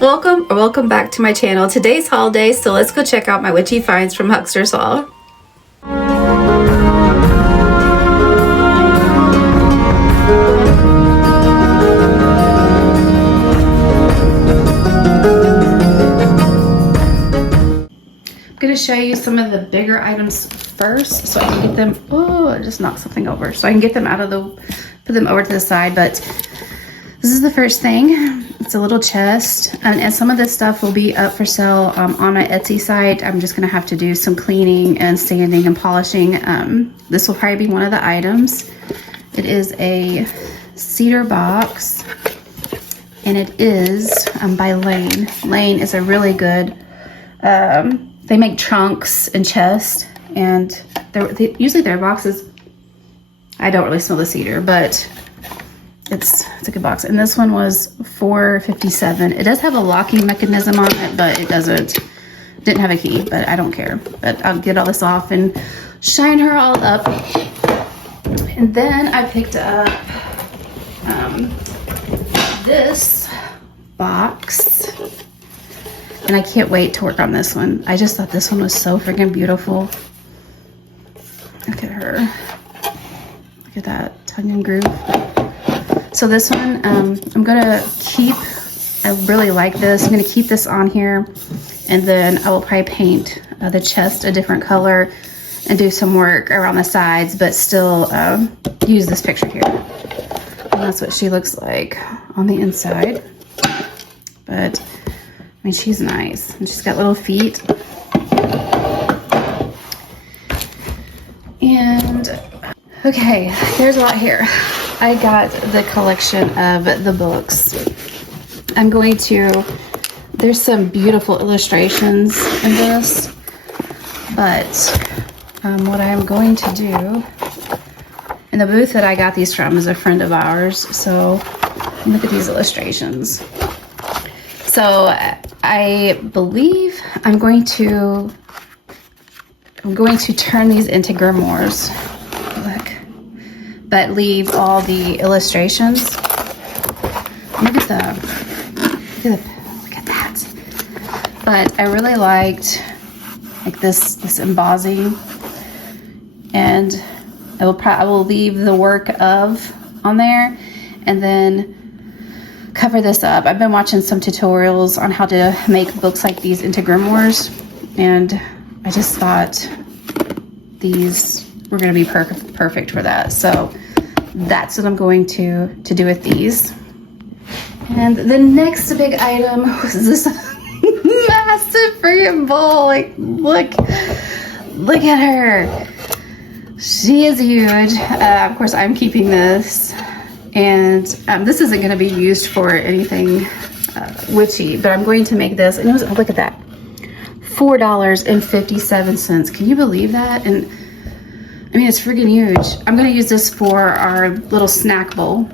Welcome back to my channel. Today's holiday, so let's go check out my witchy finds from Huckster's Hall. I'm going to show you some of the bigger items first so I can get them. Oh, I just knocked something over. So I can get them out of the, put them over to the side. But this is the first thing. It's a little chest, and some of this stuff will be up for sale on my Etsy site. I'm just going to have to do some cleaning and sanding and polishing. This will probably be one of the items. It is a cedar box, and it is by Lane. Lane is a really good, they make trunks and chests, and usually their boxes, I don't really smell the cedar, but it's a good box. And this one was $4.57. It does have a locking mechanism on it, but it didn't have a key, but I don't care. But I'll get all this off and shine her all up. And then I picked up this box, and I can't wait to work on this one. I just thought this one was so freaking beautiful. Look at her. Look at that tongue and groove. So this one, I'm gonna keep, I really like this. I'm gonna keep this on here, and then I will probably paint the chest a different color and do some work around the sides, but still use this picture here. And that's what she looks like on the inside. But, I mean, she's nice. And she's got little feet. And, okay, there's a lot here. I got the collection of the books. I'm going to, there's some beautiful illustrations in this, but what I'm going to do, and the booth that I got these from is a friend of ours, so look at these illustrations. So I believe I'm going to turn these into grimoires. But leave all the illustrations. Look at that. But I really liked like this embossing, and I will leave the work of on there, and then cover this up. I've been watching some tutorials on how to make books like these into grimoires, and I just thought these were going to be perfect for that. So that's what I'm going to do with these. And the next big item was this massive freaking bowl. Like, look at her. She is huge. Of course, I'm keeping this, and this isn't going to be used for anything witchy, but I'm going to make this. And it was, oh, look at that, $4.57. Can you believe that? And I mean, it's freaking huge. I'm gonna use this for our little snack bowl.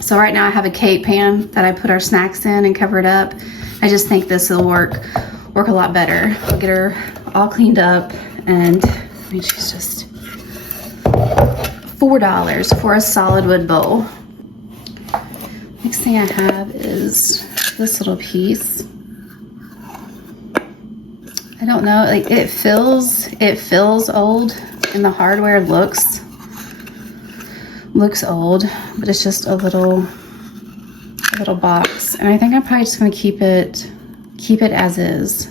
So right now I have a cake pan that I put our snacks in and cover it up. I just think this will work a lot better. I'll get her all cleaned up, and I mean, she's just $4 for a solid wood bowl. Next thing I have is this little piece. I don't know, like it feels old. And the hardware looks old, but it's just a little box. And I think I'm probably just gonna keep it as is.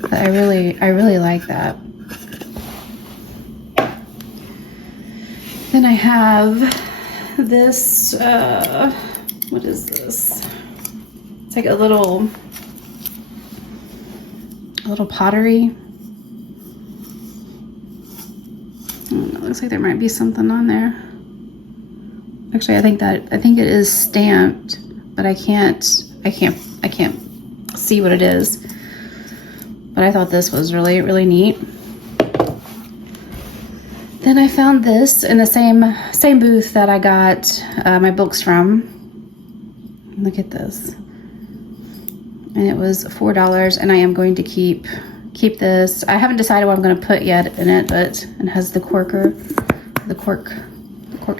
But I really like that. Then I have this, what is this? It's like a little pottery. It looks like there might be something on there. Actually, I think it is stamped, but I can't see what it is. But I thought this was really neat. Then I found this in the same booth that I got my books from. Look at this. And it was $4, and I am going to keep this. I haven't decided what I'm going to put yet in it, but it has the cork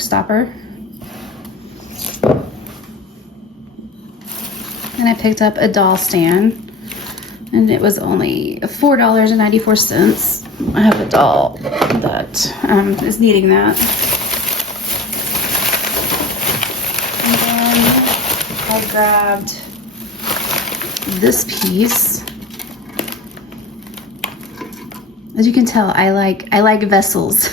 stopper. And I picked up a doll stand, and it was only $4.94. I have a doll that is needing that. And then I grabbed this piece. As you can tell, I like vessels.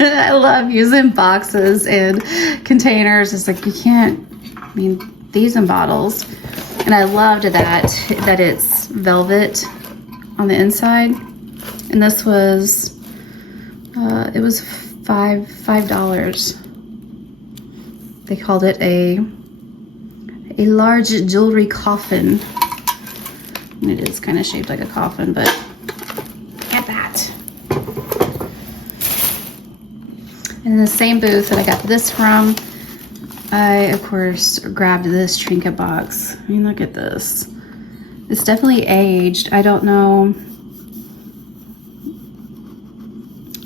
I love using boxes and containers. It's like you can't, I mean, these and bottles. And I loved that it's velvet on the inside. And this was, it was $5. They called it a large jewelry coffin. And it is kind of shaped like a coffin, but at that. And in the same booth that I got this from, I, of course, grabbed this trinket box. I mean, look at this. It's definitely aged. I don't know.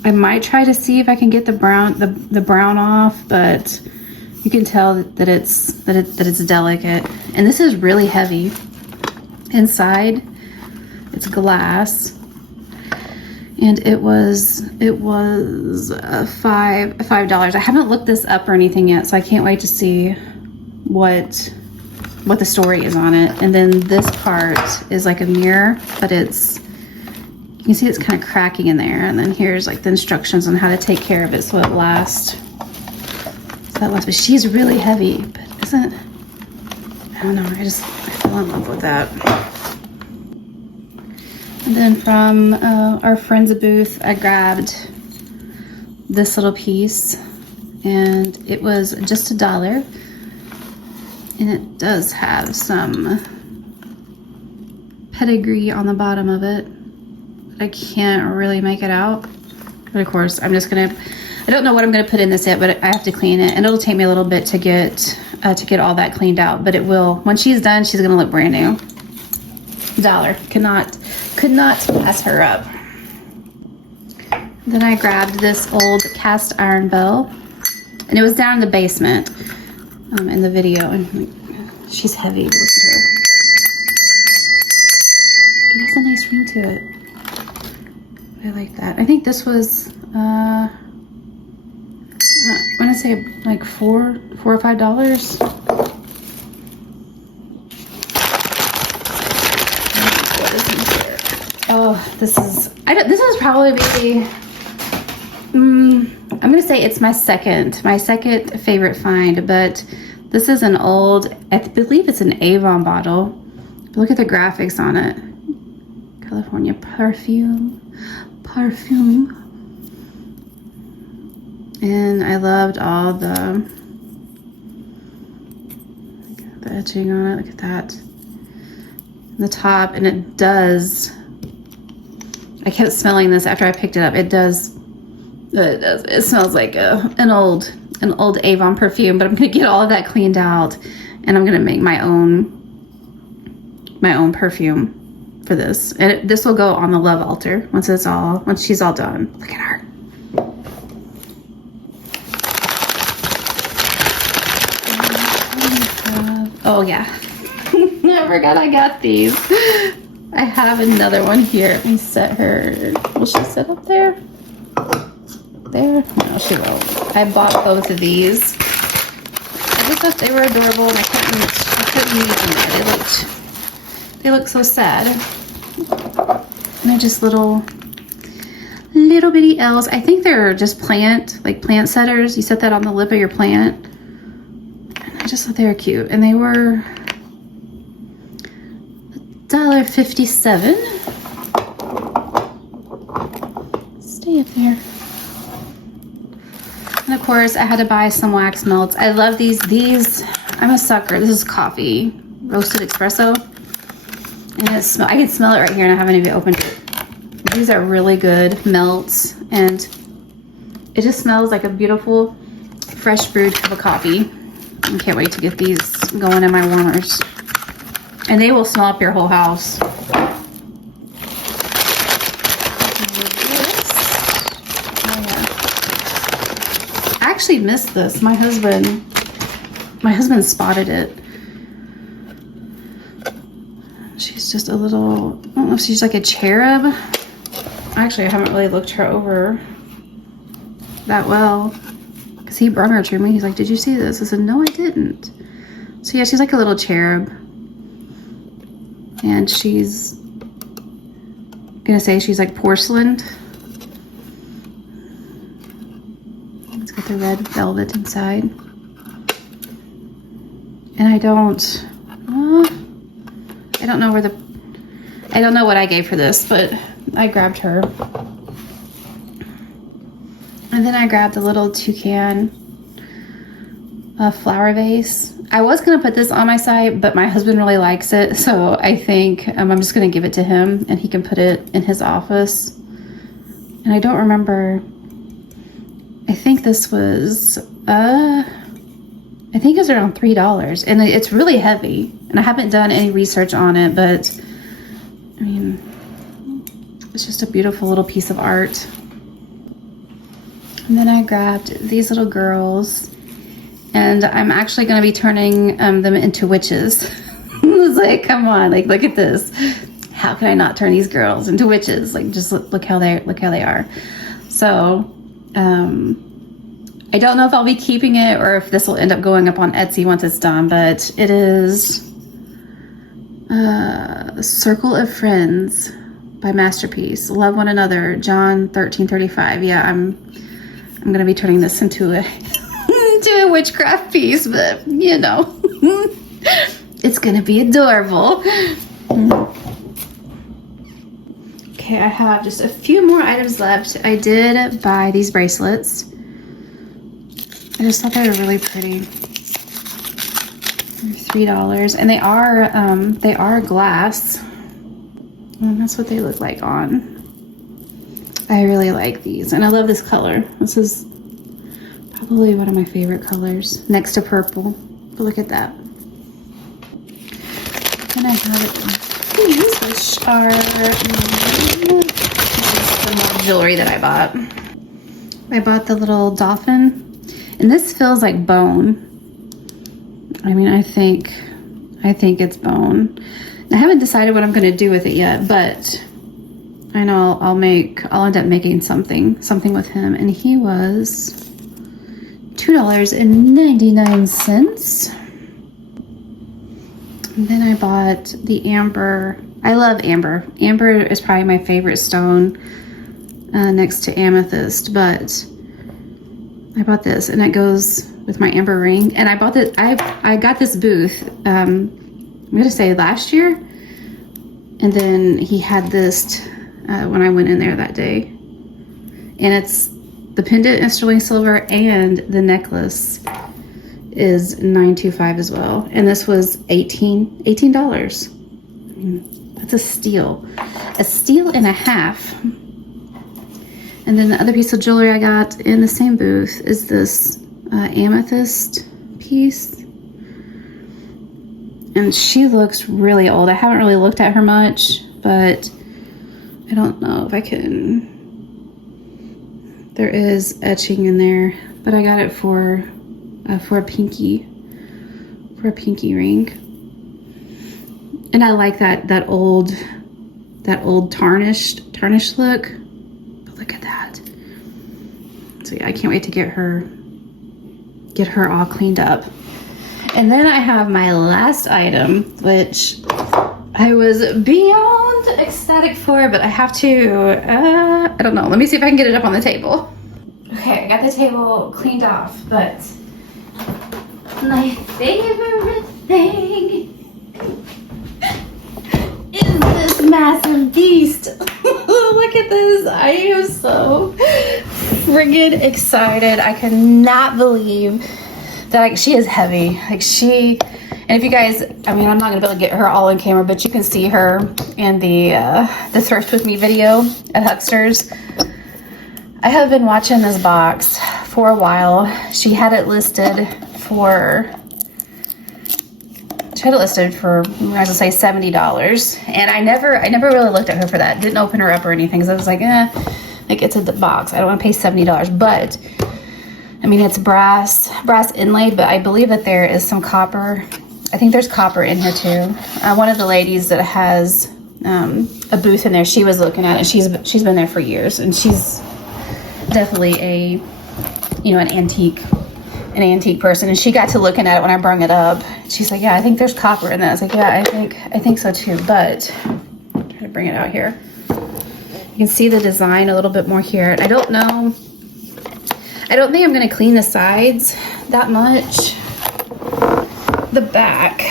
I might try to see if I can get the brown off, but you can tell that it's delicate. And this is really heavy. Inside, it's glass. And it was $5. I haven't looked this up or anything yet, so I can't wait to see what the story is on it. And then this part is like a mirror, but you can see it's kind of cracking in there. And then here's like the instructions on how to take care of it so it lasts. But she's really heavy, but I don't know, I fell in love with that. And then from our friend's booth, I grabbed this little piece, and it was just $1. And it does have some pedigree on the bottom of it. I can't really make it out. But of course, I don't know what I'm gonna put in this yet, but I have to clean it, and it'll take me a little bit to get all that cleaned out, but it will. When she's done, she's gonna look brand new. $1. Could not pass her up. Then I grabbed this old cast iron bell, and it was down in the basement in the video. And she's heavy. Listen to her. It has a nice ring to it. I like that. I think this was I want to say like $4 or $5. Oh, this is probably I'm gonna say it's my second favorite find, but this is an old, I believe it's an Avon bottle. But look at the graphics on it. California perfume. And I loved all the etching on it. Look at that. The top, and it does. I kept smelling this after I picked it up. It smells like an old Avon perfume, but I'm gonna get all of that cleaned out, and I'm gonna make my own perfume for this. And this will go on the love altar once she's all done. Look at her. Oh yeah. I forgot I got these. I have another one here. Let me set her. Will she sit up there? There? No, she won't. I bought both of these. I just thought they were adorable, and I couldn't use them yet. They look so sad. And they're just little bitty L's. I think they're just plant setters. You set that on the lip of your plant. And I just thought they were cute. And they were $1.57. Stay up there. And of course, I had to buy some wax melts. I love these. I'm a sucker. This is coffee, roasted espresso. And I can smell it right here, and I haven't even opened it. These are really good melts, and it just smells like a beautiful, fresh brewed cup of coffee. I can't wait to get these going in my warmers. And they will smell up your whole house. I actually missed this. My husband spotted it. She's just a little, I don't know if she's like a cherub. Actually, I haven't really looked her over that well. Because he brought her to me. He's like, did you see this? I said, no, I didn't. So yeah, she's like a little cherub. And she's, I'm gonna say she's like porcelain. It's got the red velvet inside. And I don't know where I don't know what I gave for this, but I grabbed her. And then I grabbed a little toucan flower vase. I was gonna put this on my site, but my husband really likes it, so I think I'm just gonna give it to him and he can put it in his office. And I don't remember, I think this was, I think it was around $3, and it's really heavy. And I haven't done any research on it, but I mean, it's just a beautiful little piece of art. And then I grabbed these little girls, and I'm actually going to be turning them into witches. I was like, come on, like look at this. How can I not turn these girls into witches? Like just look how they are. So I don't know if I'll be keeping it or if this will end up going up on Etsy once it's done, but it is Circle of Friends by Masterpiece. Love one another, John 13:35. Yeah, I'm gonna be turning this into a into a witchcraft piece, but you know, it's gonna be adorable. Okay, I have just a few more items left. I did buy these bracelets. I just thought they were really pretty. They're $3, and they are glass. And that's what they look like on. I really like these, and I love this color. This is probably one of my favorite colors, next to purple. But look at that. Then I have these, which are this is the more jewelry that I bought. I bought the little dolphin. And this feels like bone. I mean, I think it's bone. I haven't decided what I'm gonna do with it yet, but I know I'll end up making something with him. And he was $2.99. And then I bought the amber. I love amber. Amber is probably my favorite stone next to amethyst, but I bought this, and it goes with my amber ring. And I bought this, I got this booth, I'm gonna say last year. And then he had this when I went in there that day. And it's, the pendant is sterling silver, and the necklace is $9.25 as well. And this was $18. I mean, that's a steal and a half. And then the other piece of jewelry I got in the same booth is this amethyst piece. And she looks really old. I haven't really looked at her much, but I don't know if I can. There is etching in there, but I got it for a pinky ring. And I like that old tarnished look. Look at that. So yeah, I can't wait to get her all cleaned up. And then I have my last item, which I was beyond ecstatic for, but I have to, I don't know. Let me see if I can get it up on the table. Okay, I got the table cleaned off, but my favorite thing is this massive beast. Look at this. I am so friggin' excited. I cannot believe that she is heavy. And if you guys, I mean, I'm not gonna be able to get her all in camera, but you can see her in the Thrift with Me video at Huckster's. I have been watching this box for a while. She had it listed for, I was gonna say $70. And I never really looked at her for that. Didn't open her up or anything, because I was like, like it's in the box. I don't want to pay $70. But I mean, it's brass inlaid, but I believe that there is some copper I think there's copper in here too. One of the ladies that has a booth in there, she was looking at it. She's been there for years, and she's definitely an antique person. And she got to looking at it when I brought it up. She's like, yeah, I think there's copper in that. I was like, yeah, I think so too. But I'm trying to bring it out here. You can see the design a little bit more here. I don't know. I don't think I'm going to clean the sides that much. The back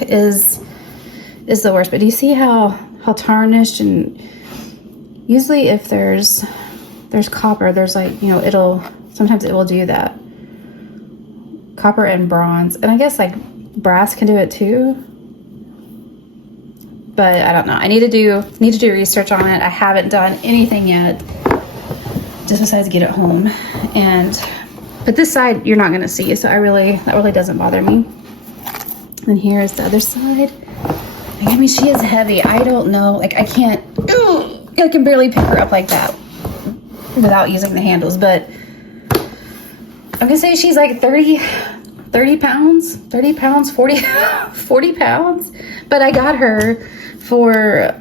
is the worst. But do you see how tarnished? And usually if there's copper, there's like, sometimes it will do that. Copper and bronze, and I guess like brass can do it too. But I don't know. I need to do research on it. I haven't done anything yet, just besides get it home. But this side you're not gonna see, so that really doesn't bother me. And here is the other side. I mean, she is heavy. I don't know, like I can barely pick her up like that without using the handles, but I'm gonna say she's like 30 pounds, 40 pounds. But I got her for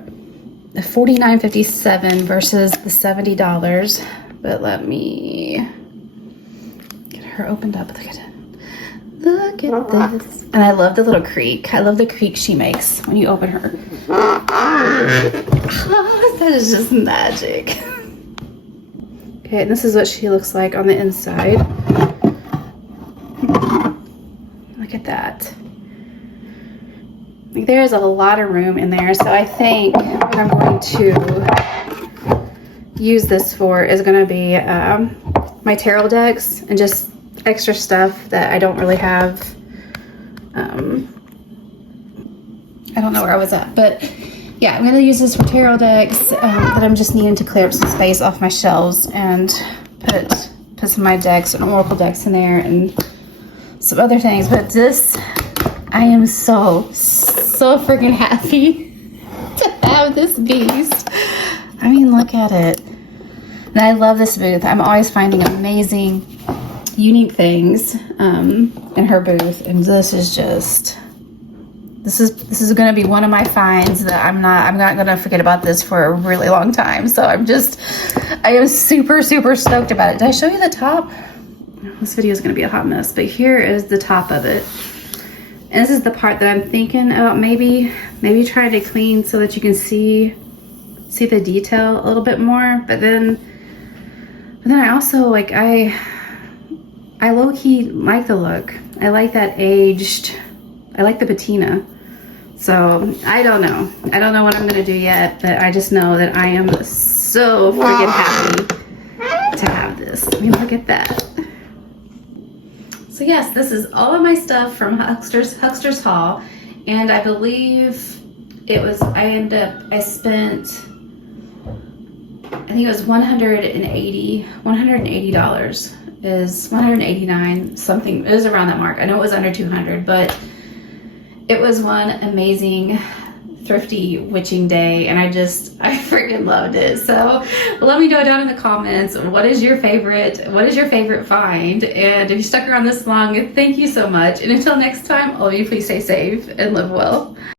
$49.57 versus the $70. But let me get her opened up. Look at this. And I love the little creak. I love the creak she makes when you open her. Oh, that is just magic. Okay, and this is what she looks like on the inside. Look at that. Like, there's a lot of room in there, so I think what I'm going to use this for is going to be my tarot decks and just extra stuff that I don't really have. I don't know where I was at, but yeah, I'm going to use this for tarot decks that I'm just needing to clear up some space off my shelves and put some of my decks and oracle decks in there and some other things. But this, I am so freaking happy to have this beast. I mean, look at it. And I love this booth. I'm always finding amazing, unique things in her booth, and this is going to be one of my finds that I'm not going to forget about this for a really long time. So I am super stoked about it. Did I show you the top? This video is going to be a hot mess, but here is the top of it. And this is the part that I'm thinking about maybe trying to clean so that you can see the detail a little bit more. But then I also like, I low-key like the look. I like that aged, I like the patina. So I don't know what I'm gonna do yet, but I just know that I am so freaking happy to have this. I mean, look at that. So yes, this is all of my stuff from Huckster's Haul, and I believe it was, I spent, I think it was $180 is $189 something. It was around that mark. I know it was under 200, but it was one amazing thrifty witching day, and I freaking loved it. So let me know down in the comments, what is your favorite find? And if you stuck around this long, thank you so much. And until next time, all of you, please stay safe and live well.